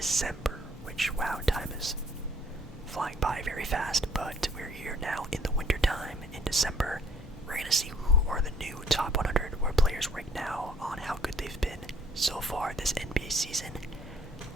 December, which, wow, time is flying by very fast, but we're here now in the winter time in December. We're going to see who are the new top 100 where players right now on how good they've been so far this NBA season.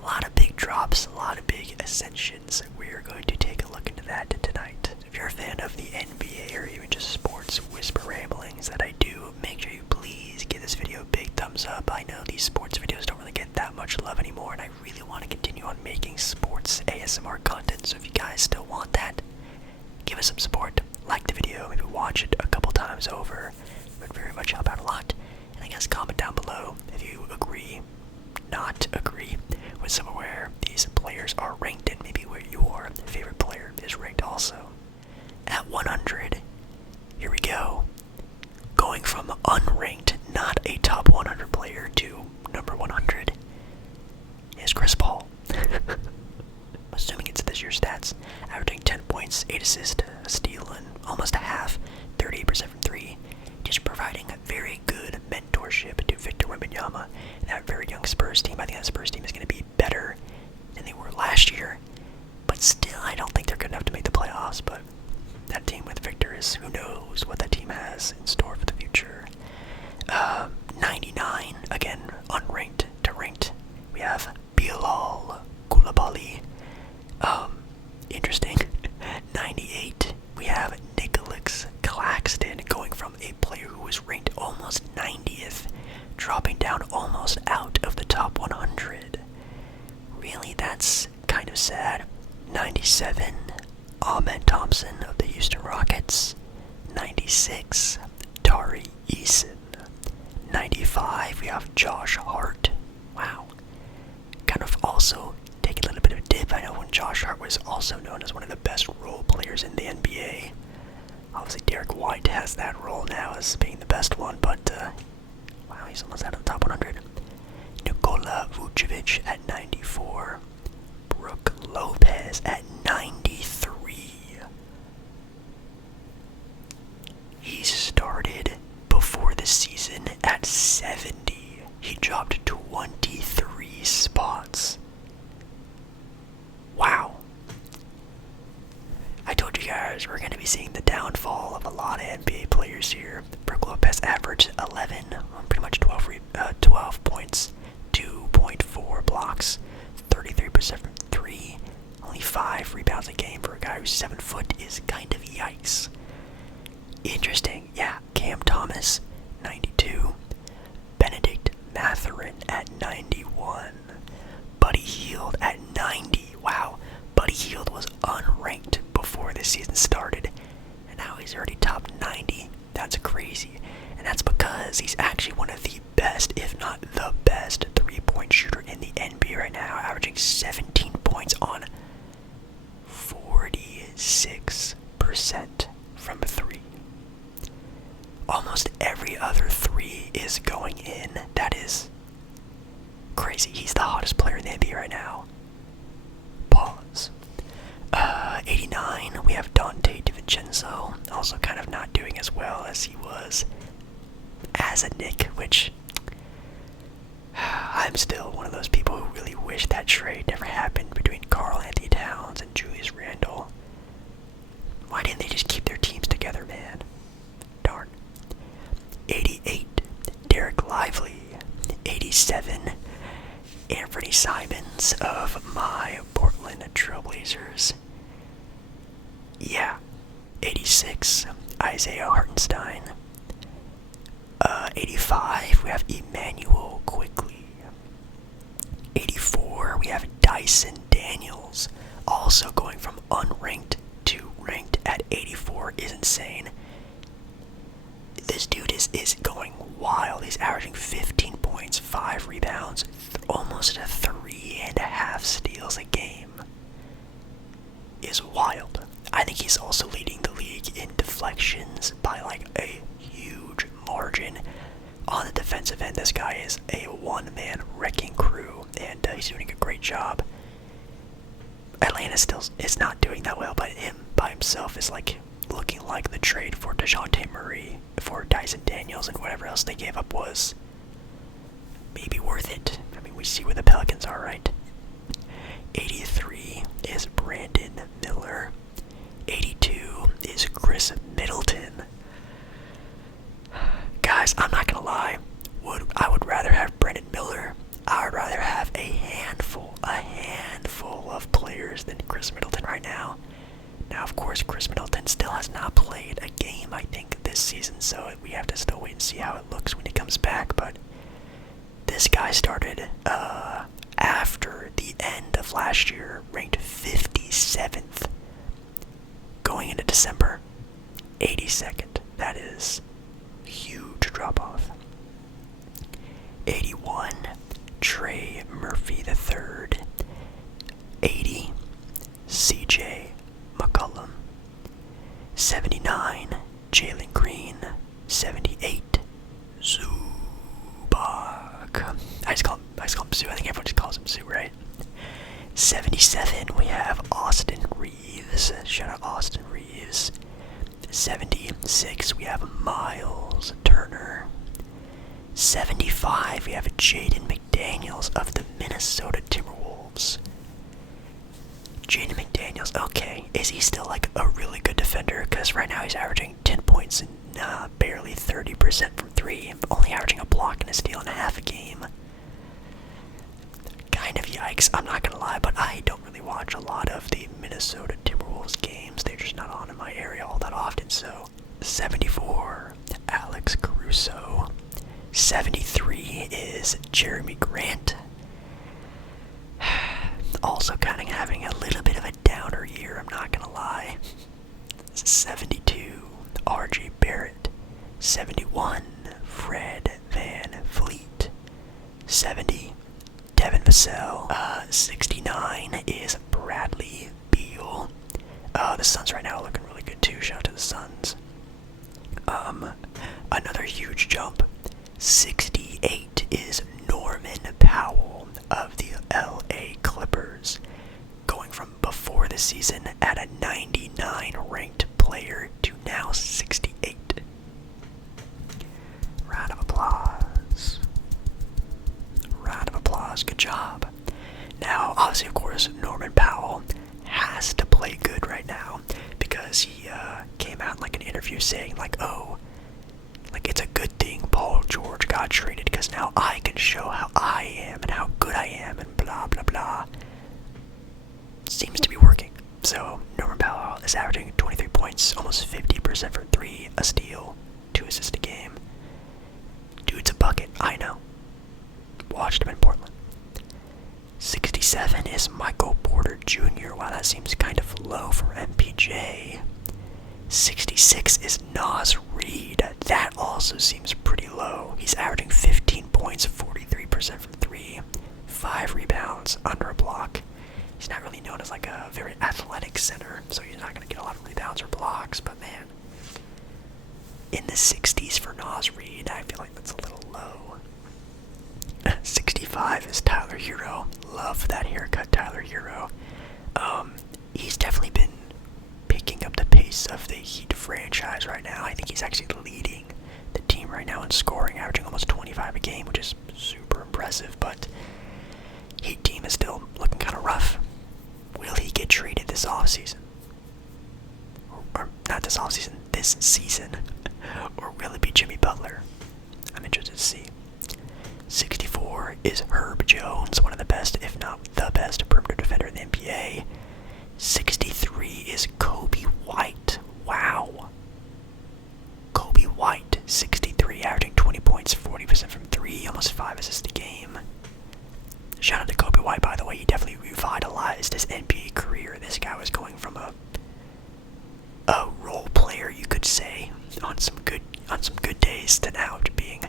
A lot of big drops, a lot of big ascensions. We're going to take a look into that tonight. If you're a fan of the NBA or even just sports whisper ramblings that I do, make sure you please give this video a big thumbs up. I know these sports videos don't really get that much love anymore, and I really want to continue on making sports ASMR content, so if you guys still want that, give us some support. Like the video, maybe watch it a couple times over. It would very much help out a lot. And I guess comment down below if you agree, not agree with some of where these players are ranked and maybe where your favorite player is ranked also. At 100, here we go. Going from unranked, not a top 100 player, to number 100 is Chris Paul. Assuming it's this year's stats, averaging 10 points, 8 assists, a steal, and almost a half, 38% from 3, just providing a very good mentorship to Victor Wembanyama and that very young Spurs team. I think that Spurs team is going to be better than they were last year, but still, I don't think they're good enough to make the playoffs, but that team with Victor is, who knows what that team has in store for the future. 99, again, unranked to ranked, we have Bilal Koulibaly. Interesting. 98, we have Nicholas Claxton, going from a player who was ranked almost 90th, dropping down almost out of the top 100. Really, that's kind of sad. 97, Ahmed Thompson of the Houston Rockets. 96, Tari Eason. 95, we have Josh Hart. Wow. Kind of also taking a little bit of a dip. I know when Josh Hart was also known as one of the best role players in the NBA. Obviously, Derek White has that role now as being the best one, but wow, he's almost out of the top 100. Nikola Vucevic at 94. Brook Lopez at 93. He started before the season at 70. He dropped 23 spots. Wow. I told you guys we're going to be seeing the downfall of a lot of NBA players here. Brook Lopez averaged 11, pretty much 12 points, 2.4 blocks, 33% from 3, only 5 rebounds a game for a guy who's 7 foot is kind of yikes. Interesting, yeah. Cam Thomas, 92. Benedict Mathurin at 91. Buddy Hield at 90. Wow, Buddy Hield was unranked before the season started, and now he's already top 90. That's crazy, and that's because he's actually one of the best, if not the best, three-point shooter in the NBA right now, averaging 17 points on 46% from 3. Almost every other 3 is going in. That is crazy. He's the hottest player in the NBA right now. Pause. 89, we have Dante DiVincenzo, also kind of not doing as well as he was as a Knick, which I'm still one of those people who really wish that trade never happened between Karl Anthony Towns and Julius Randle. Why didn't they just keep their teams together, man? Darn. 88, Derek Lively. 87, Anthony Simons of my Portland Trailblazers. Yeah. 86, Isaiah Hartenstein. 85, we have Emmanuel Quickly. 84, we have Dyson Daniels. Also going from unranked to ranked at 84 is insane. This dude is going wild. He's averaging 15 points, 5 rebounds, almost 3.5 steals a game. Is wild. I think he's also leading the league in deflections by like a huge margin. On the defensive end, this guy is a one-man wrecking crew, and he's doing a great job. Atlanta still is not doing that well, but him by himself is like looking like the trade for DeJounte Murray for Dyson Daniels and whatever else they gave up was maybe worth it. I mean, we see where the Pelicans are, right? last year, ranked 57th. Going into December, 82nd. That is huge drop off. 81, Trey Murphy III. 80, CJ McCollum. 79, Jalen Green. 78, Zubac. I just call him Zoo. I think everyone just calls him Zoo, right? 77, we have Austin Reeves. Shout out Austin Reeves. 76, we have Miles Turner. 75, we have Jaden McDaniels of the Minnesota Timberwolves. Jaden McDaniels, okay, is he still like a really good defender? Because right now he's averaging 10 points and barely 30% from 3, only averaging a block and a steal and a half a game. Kind of yikes, I'm not gonna lie, but I don't really watch a lot of the Minnesota Timberwolves games. They're just not on in my area all that often, so. 74, Alex Caruso. 73 is Jeremy Grant. Also kind of having a little bit of a downer year, I'm not gonna lie. 72, RJ Barrett. 71, Fred Van Vliet. 70, Devin Vassell. 69 is Bradley Beal. The Suns right now are looking really good too. Shout out to the Suns. Another huge jump. 68 is Norman Powell of the LA Clippers, going from before the season at a 99 ranked player to now 68. Round of applause. Round of applause. Good job. Now, obviously, of course, Norman Powell has to play good right now because he came out in like an interview saying like, oh, like it's a good thing Paul George got traded because now I can show how I am and how good I am and blah blah blah. Seems to be working. So Norman Powell is averaging 23 points, almost 50% from 3, a steal, 2 assists a game. Dude's a bucket, I know. Watched him in Portland. 67 is Michael Porter Jr. Wow, that seems kind of low for MPJ. 66 is Naz Reid. That also seems pretty low. He's averaging 15 points, 43% from 3, 5 rebounds, under a block. He's not really known as like a very athletic center, so he's not going to get a lot of rebounds or blocks, but man, in the 60s for Naz Reid, I feel like that's a little low. 65 is Tyler Hero. Love that haircut, Tyler Hero. He's definitely been picking up the pace of the Heat franchise right now. I think he's actually leading the team right now in scoring, averaging almost 25 a game, which is super impressive, but Heat team is still looking kind of rough. Will he get traded this offseason? Or not this offseason, this season. Or will it be Jimmy Butler? I'm interested to see. 64 is Herb Jones, one of the best, if not the best, perimeter defender in the NBA. 63 is Kobe White. Wow. Kobe White, 63, averaging 20 points, 40% from 3, almost 5 assists a game. Shout out to Kobe White, by the way. He definitely revitalized his NBA career. This guy was going from a role player, you could say, on some good days to now to being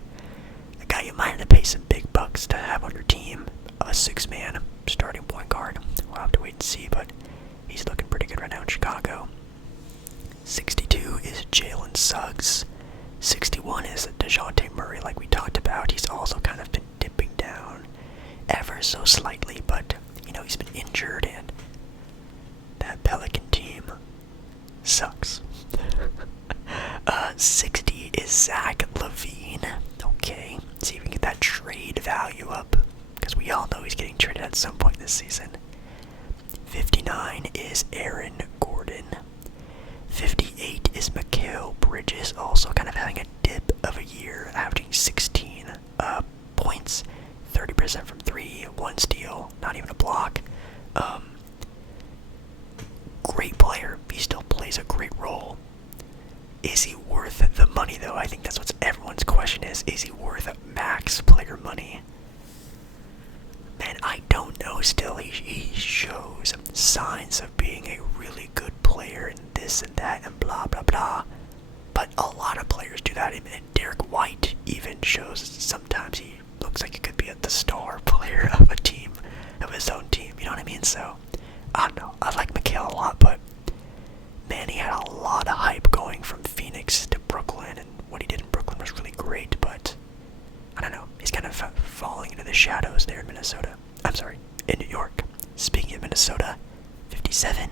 a guy you might have to pay some big bucks to have on your team. A 6-man starting point guard. We'll have to wait and see, but he's looking pretty good right now in Chicago. 62 is Jalen Suggs. 61 is DeJounte Murray, like we talked about. He's also kind of been dipping down ever so slightly, but, you know, he's been injured, and that Pelican team sucks. 60 is Zach LaVine. Okay, see if we can get that trade value up, because we all know he's getting traded at some point this season. 59 is Aaron Gordon. 58 is Mikal Bridges, also kind of having a dip of a year, averaging 16 points, 30% from 3, 1 steal, not even a block. Great player. He still plays a great role. Is he worth the money, though? I think that's what everyone's question is. Is he worth max player money? Man, I don't know still. still he shows signs of being a really good player and this and that and blah blah blah. But a lot of players do that, and Derek White even shows sometimes he looks like he could be the star player of a team, of his own team, you know what I mean? So, I don't know, I like Mikal a lot, but man, he had a lot of hype going from Phoenix to Brooklyn, and what he did in Brooklyn was really great, but I don't know, he's kind of falling into the shadows there in Minnesota. I'm sorry, in New York. Speaking of Minnesota, 57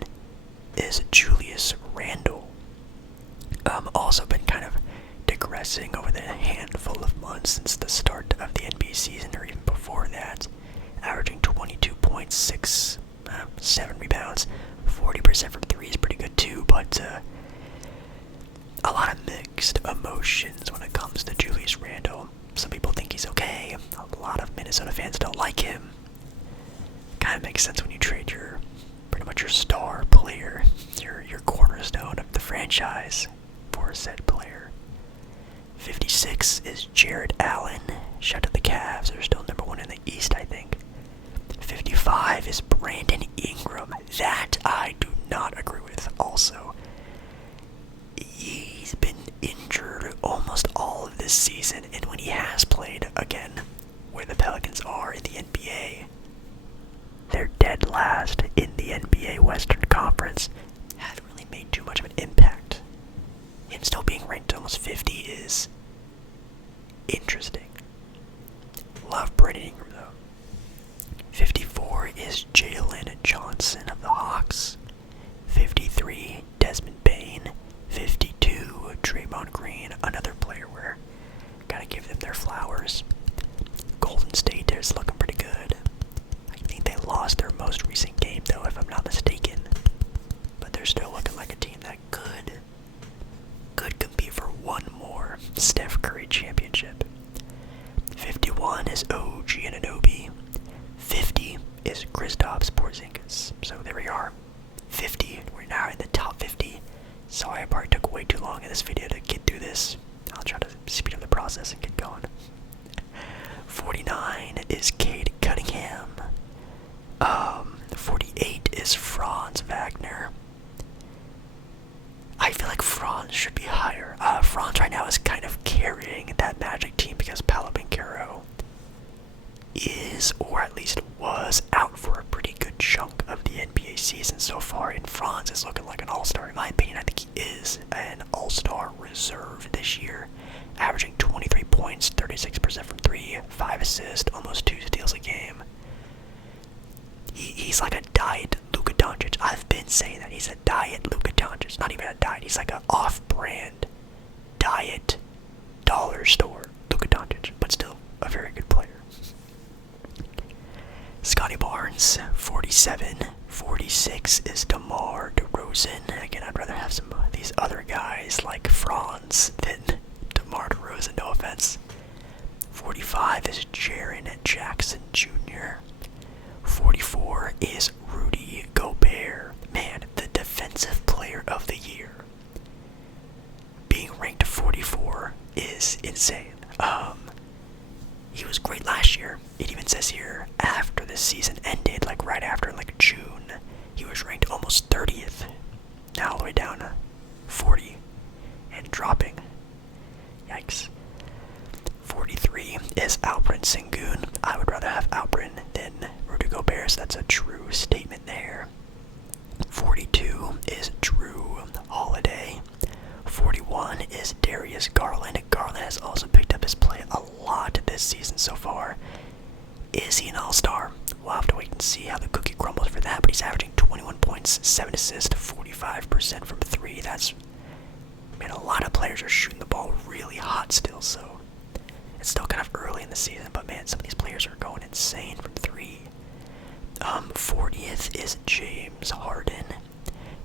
is Julius Randle. Also been kind of digressing over the handful of months since the start of the NBA season, or even before that, averaging 22 points, 7 rebounds, 40% from 3 is pretty good too, but a lot of mixed emotions when it comes to Julius Randle. Some people think he's okay, a lot of Minnesota fans don't like him. Kind of makes sense when you trade pretty much your star player, your cornerstone of the franchise, for said player. 56 is Jared Allen. Shout out to the Cavs. They're still number 1 in the East, I think. 55 is Brandon Ingram. That I do not agree with also. He's been injured almost all of this season, and when he has played, again, where the Pelicans are in the NBA, they're dead last in the NBA Western Conference. Hasn't really made too much of an impact. Him still being ranked almost 50 is interesting. Love Brandon Ingram though. 54 is Jalen Johnson of the Hawks. 53, Desmond Bane. 52, Draymond Green, another player where gotta give them their flowers. Golden State is looking pretty good. I think they lost their most recent game though, if I'm not mistaken. But they're still looking like a team that could compete for one more Steph Curry championship. 51 is OG Anunoby. 50 is Kristaps Porzingis. So there we are. 50. We're now in the top 50. Sorry, I probably took way too long in this video to get through this. I'll try to speed up the process and get going. 49 is Cade Cunningham. 48 is Franz Wagner. I feel like Franz should be higher. Franz right now is kind of carrying that Magic team because Paolo Banchero is, or at least was, out for a pretty good chunk of the NBA season so far, and Franz is looking like an all-star. In my opinion, I think he is an all-star reserve this year, averaging 23 points, 36% from 3, 5 assists, almost 2 steals a game. He's like a diet Luka Doncic. I've been saying that. He's a diet Luka Doncic. Not even a diet. He's like an off-brand diet dollar store Luka Doncic, but still a very good player. Scotty Barnes, 47. 46 is DeMar DeRozan. Again, I'd rather have some of these other guys like Franz than DeMar DeRozan, no offense. 45 is Jaren Jackson Jr. 44 is Rudy Gobert. Man, the defensive player of the year. Being ranked 44 is insane. He was great last year. It even says here, after the season ended, like right after, like June, he was ranked almost 30th. Now all the way down to 40 and dropping. Yikes. 43 is Alperen Sengun. I would rather have Alperen than Rudy Gobert, so that's a true statement there. 42 is Drew Holiday. 41 is Darius Garland. Garland has also picked up his play a lot this season so far. Is he an all-star? We'll have to wait and see how the cookie crumbles for that, but he's averaging 21 points, 7 assists, 45% from 3. That's, man, a lot of players are shooting the ball really hot still, so it's still kind of early in the season, but man, some of these players are going insane from 3. 40th is James Harden.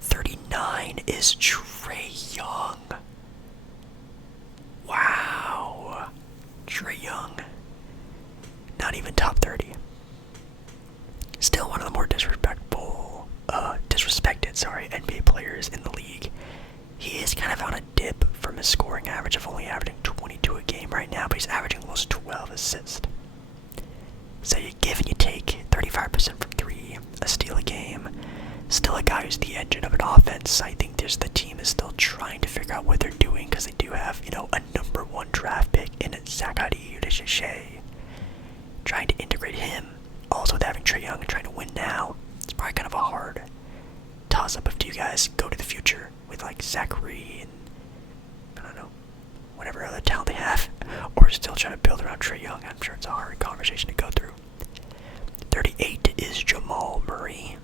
39 is Trae Young. Wow. Trae Young. Not even top 30. Still one of the more disrespected NBA players in the league. He is kind of on a dip from his scoring average of only averaging 22 a game right now, but he's averaging almost 12 assists. So you give and you take, 35% from 3, always the engine of an offense. I think the team is still trying to figure out what they're doing because they do have, a number 1 draft pick in Zachary Shea. Trying to integrate him, also with having Trae Young and trying to win now. It's probably kind of a hard toss-up of do you guys go to the future with like Zachary and I don't know, whatever other talent they have, or still trying to build around Trae Young. I'm sure it's a hard conversation to go through. 38 is Jamal Murray.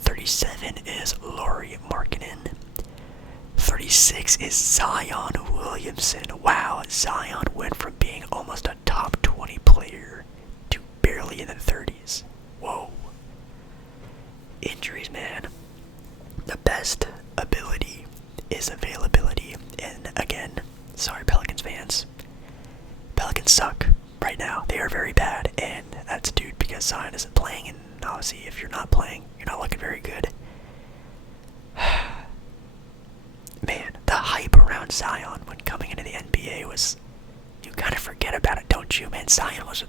37 is Lauri Markkanen. 36 is Zion Williamson. Wow, Zion went from being almost a top 20 player to barely in the 30s. Whoa. Injuries, man. The best ability is availability. And again, sorry Pelicans fans. Pelicans suck right now. They are very bad, and that's due because Zion isn't playing, and obviously if you're not playing, you're not looking very good. Man, the hype around Zion when coming into the NBA was, you kind of forget about it, don't you? Man, Zion was,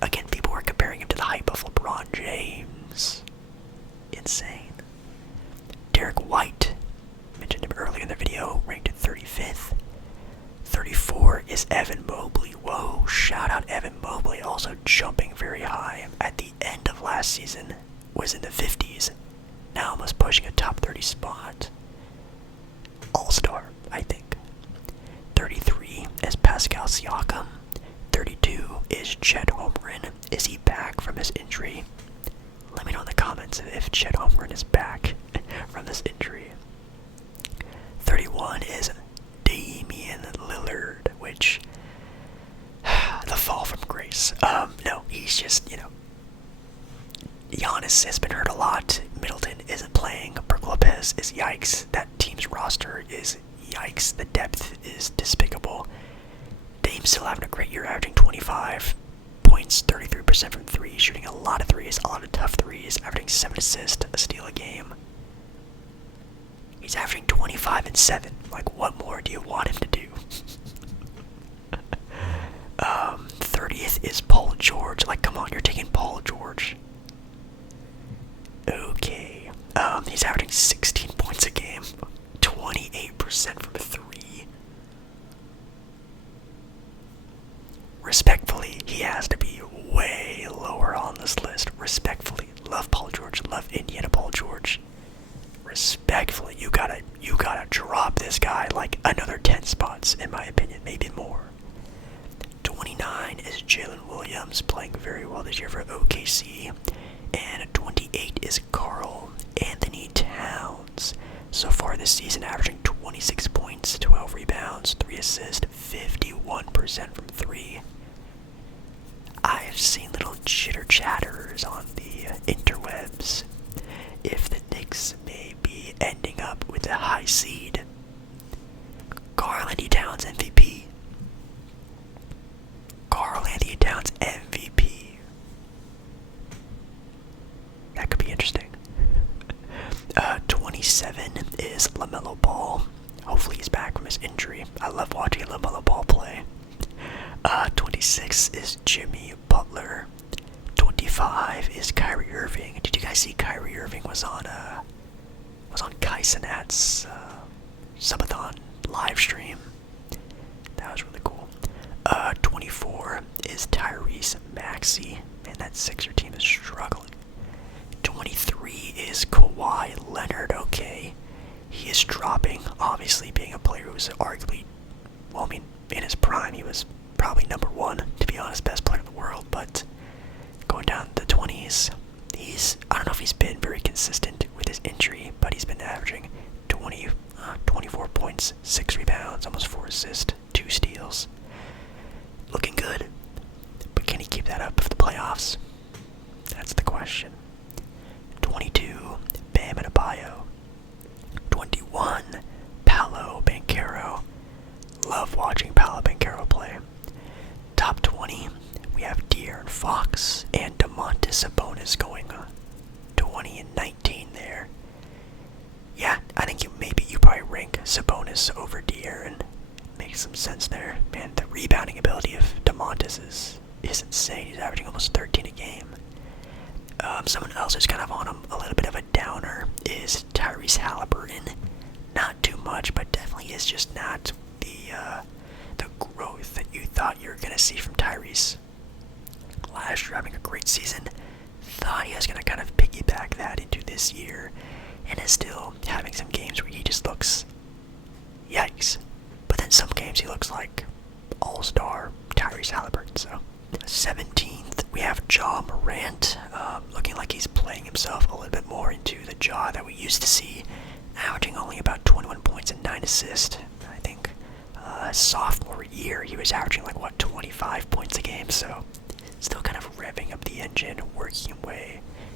again, people were comparing him to the hype of LeBron James. Insane. Derek White, mentioned him earlier in the video, ranked at 35th. 34 is Evan Mobley. Whoa, shout out Evan Mobley, also jumping very high. At the end of last season, was in the 50s. Now almost pushing a top 30 spot. All-star, I think. 33 is Pascal Siakam. 32 is Chet Holmgren. Is he back from his injury? Let me know in the comments if Chet Holmgren is back from this injury. 31 is Damian Lillard, which, the fall from grace. No, he's just, Giannis has been hurt a lot. Middleton isn't playing. Brook Lopez is yikes. That team's roster is yikes. The depth is despicable. Dame's still having a great year, averaging 25 points, 33% from 3, shooting a lot of threes, a lot of tough threes, averaging 7 assists, a steal a game. He's averaging 25 and 7. Like, what more do you want him to do? 30th is Paul George. Like, come on, you're taking Paul George. Okay. He's averaging 16 points a game, 28% from 3. Respectfully, he has to be way lower on this list. Respectfully. Love Paul George. Love Indiana Paul George. Respectfully, you gotta drop this guy like another 10 spots, in my opinion, maybe more. 29 is Jalen Williams, playing very well this year for OKC. And 28 is Karl Anthony Towns. So far this season, averaging 26 points, 12 rebounds, 3 assists, 51% from 3. I've seen little chitter-chatters on the interwebs if the Knicks may be ending up with a high seed. Karl Anthony Towns MVP. Karl Anthony Towns MVP. That could be interesting. 27 is LaMelo Ball. Hopefully he's back from his injury. I love watching LaMelo Ball play. 26 is Jimmy Butler. 25 is Kyrie Irving. Did you guys see Kyrie Irving was on Kai Cenat's subathon live stream? That was really cool. 24 is Tyrese Maxey. Man, that Sixer team is struggling. 23 is Kawhi Leonard. Okay, he is dropping. Obviously, being a player who was arguably, well, I mean, in his prime, he was probably number 1, to be honest, best player in the world, but going down the 20s, I don't know if he's been very consistent with his injury, but he's been averaging 24 points, 6 rebounds, almost 4 assists, 2 steals. Looking good, but can he keep that up for the playoffs? That's the question. 22, Bam Adebayo. 21, Paolo Banchero. Love watching Paolo Banchero play. Top 20, we have De'Aaron Fox and Domantas Sabonis going 20 and 19 there. Yeah, I think you probably rank Sabonis over De'Aaron. Makes some sense there. Man, the rebounding ability of Domantas is insane. He's averaging almost 13 a game. Someone else who's kind of on a little bit of a downer is Tyrese Halliburton. Not too much, but definitely is just not the growth that you thought you were going to see from Tyrese. Last year having a great season. Thought he was going to kind of piggyback that into this year, and is still having some games where he just looks yikes. But then some games he looks like all-star Tyrese Halliburton. So 17th, we have Ja Morant, looking like he's playing himself a little bit more into the Ja that we used to see, averaging only about 21 points and 9 assists. I think sophomore year he was averaging like 25 points a game, so still kind of revving up the engine, working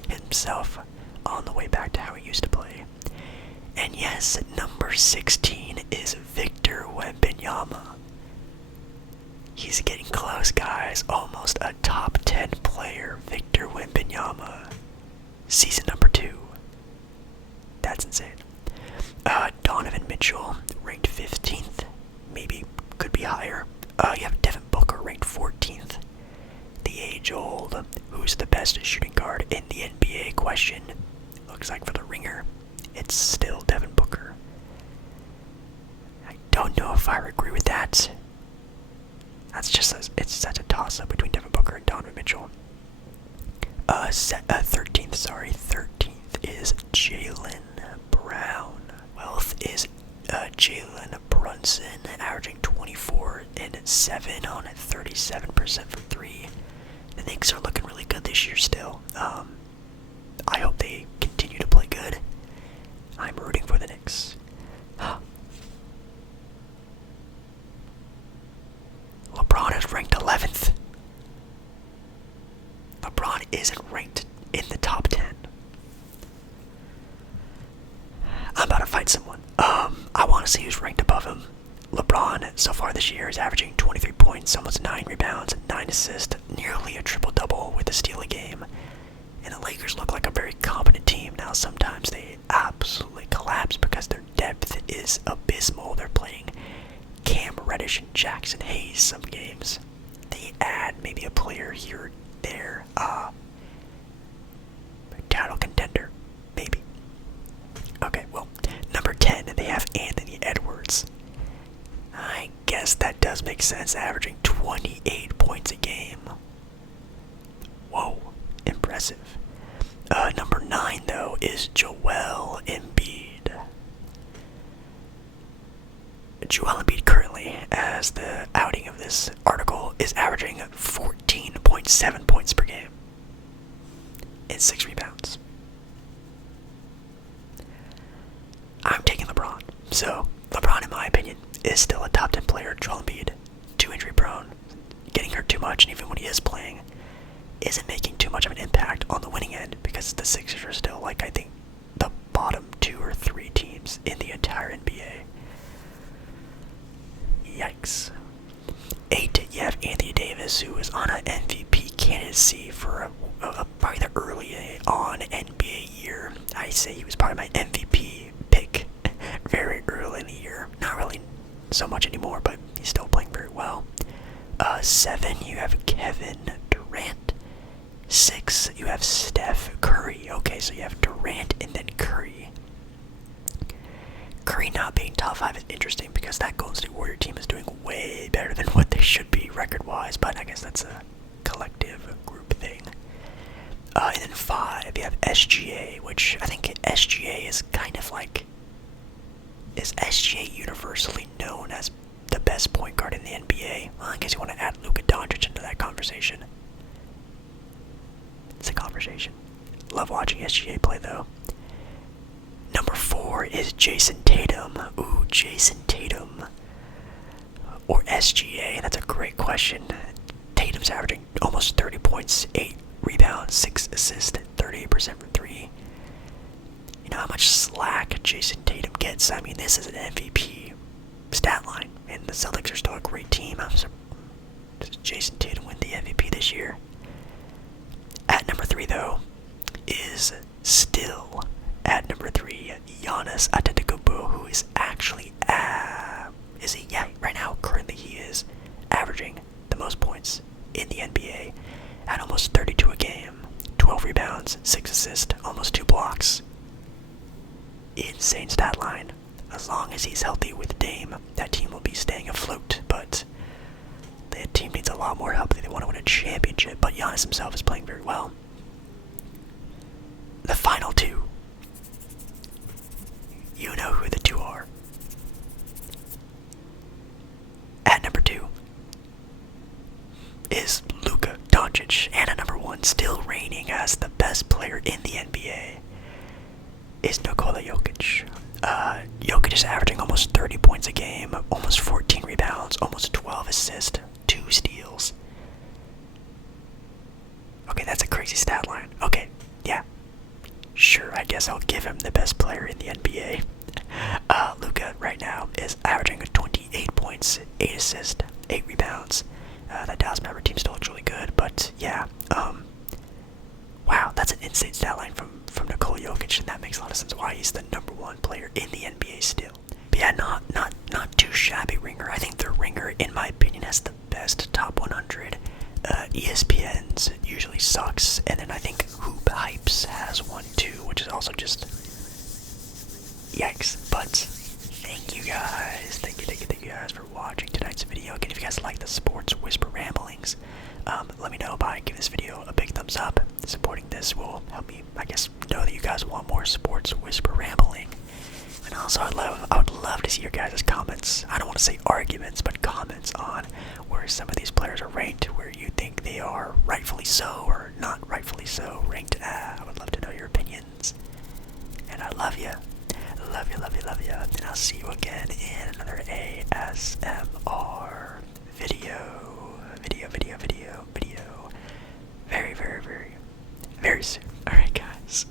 himself on the way back to how he used to play. And yes, number 16 is Victor Wembanyama. He's getting close, guys. Almost a top 10 player, Victor Wembanyama. Season number 2. That's insane. Donovan Mitchell, ranked 15th. Maybe could be higher. You have Devin Booker, ranked 14th. The age-old, who's the best shooting guard in the NBA question. Looks like for the ringer, it's still Devin Booker. I don't know if I agree with that. It's such a toss-up between Devin Booker and Donovan Mitchell. 13th is Jaylen Brown. 12th is Jalen Brunson, averaging 24 and 7 on 37% from 3. The Knicks are looking really good this year still. I hope they continue to play good. I'm rooting for the Knicks. LeBron is ranked 11th. LeBron isn't ranked in the top 10. I'm about to fight someone. I want to see who's ranked above him. LeBron, so far this year, is averaging 23 points, almost 9 rebounds, 9 assists, nearly a triple-double with a steal a game. And the Lakers look like a very competent team. Now, sometimes they absolutely collapse because their depth is abysmal. They're playing Cam Reddish and Jackson Hayes some games. They add maybe a player here or there. Title contender, maybe. Okay, well, number 10, they have Anthony Edwards. I guess that does make sense, averaging 28 points a game. Whoa, impressive. Number 9, though, is Joel Embiid. Joel Embiid currently, as the outing of this article, is averaging 14.7 points per game and 6 rebounds. I'm taking LeBron. So, LeBron, in my opinion, is still a top 10 player. Joel Embiid, too injury prone, getting hurt too much, and even when he is playing, isn't making too much of an impact on the winning end because the Sixers are still, I think, the bottom 2 or 3 teams in the entire NBA. Yikes. 8, you have Anthony Davis, who is on an MVP candidacy for probably the early on NBA year. I say he was probably my MVP pick very early in the year. Not really so much anymore, but he's still playing very well. 7, you have Kevin Durant. 6, you have Steph Curry. Okay, so you have Durant and then Curry. Curry not being top 5 is interesting because that Golden State Warrior team is doing way better than what they should be record-wise, but I guess that's a collective group thing. And then 5, you have SGA, which I think SGA is kind of like... Is SGA universally known as the best point guard in the NBA? Well, I guess you want to add Luka Doncic into that conversation. It's a conversation. Love watching SGA play, though. Number 4 is Jason Tatum. Ooh, Jason Tatum. Or SGA, that's a great question. Tatum's averaging almost 30 points, 8 rebounds, 6 assists, 38% from 3. You know how much slack Jason Tatum gets? I mean, this is an MVP stat line, and the Celtics are still a great team. Does Jason Tatum win the MVP this year? At number 3, though, is still at number 3, Giannis Antetokounmpo, who is actually, right now, currently he is averaging the most points in the NBA at almost 32 a game, 12 rebounds, 6 assists, almost 2 blocks. Insane stat line. As long as he's healthy with Dame, that team will be staying afloat, but the team needs a lot more help if they want to win a championship, but Giannis himself is playing very well. The final two. You know who the two are. At number 2 is Luka Doncic, and at number 1, still reigning as the best player in the NBA, is Nikola Jokic. Jokic is averaging almost 30 points a game, almost 14 rebounds, almost 12 assists, 2 steals. Okay, that's a crazy stat line. Okay, yeah. Sure, I guess I'll give him the best player in the NBA. Luka right now is averaging 28 points, 8 assists, 8 rebounds. That Dallas Maverick team still looks really good, but yeah. Wow, that's an insane stat line from Nikola Jokic, and that makes a lot of sense why he's the number 1 player in the NBA still. But yeah, not too shabby ringer. I think the ringer, in my opinion, has the best top 100. ESPN's usually sucks, and then I think Hoop Hypes has one too, which is also just yikes. But thank you guys, thank you guys for watching tonight's video. Again, if you guys like the Sports Whisper ramblings, let me know by giving this video a big thumbs up. Supporting this will help me, I guess, know that you guys want more Sports Whisper rambling. And also, I would love to see your guys' comments. I don't want to say arguments, but comments on where some of these players are ranked, where you think they are rightfully so or not rightfully so ranked at. I would love to know your opinions. And I love you. Love you, love you, love you. And I'll see you again in another ASMR video. Very, very, very, very soon. Alright, guys.